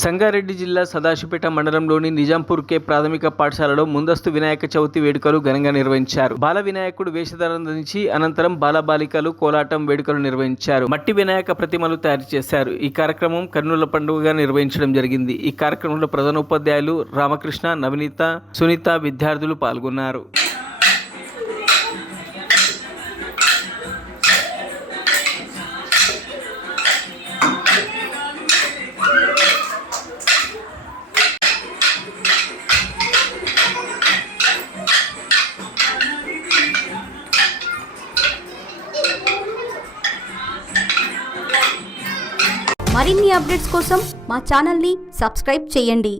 సంగారెడ్డి జిల్లా సదాశివపేట మండలంలోని నిజాంపూర్ కే ప్రాథమిక పాఠశాలలో ముందస్తు వినాయక చవితి వేడుకలు ఘనంగా నిర్వహించారు. బాల వినాయకుడు వేషధారణ ధరించి అనంతరం బాలబాలికలు కోలాటం వేడుకలు నిర్వహించారు. మట్టి వినాయక ప్రతిమలు తయారు చేశారు. ఈ కార్యక్రమం కన్నుల పండుగగా నిర్వహించడం జరిగింది. ఈ కార్యక్రమంలో ప్రధానోపాధ్యాయులు రామకృష్ణ, నవనీత, సునీత విద్యార్థులు పాల్గొన్నారు. మరిన్ని అప్డేట్స్ కోసం మా ఛానల్ని సబ్స్క్రైబ్ చేయండి.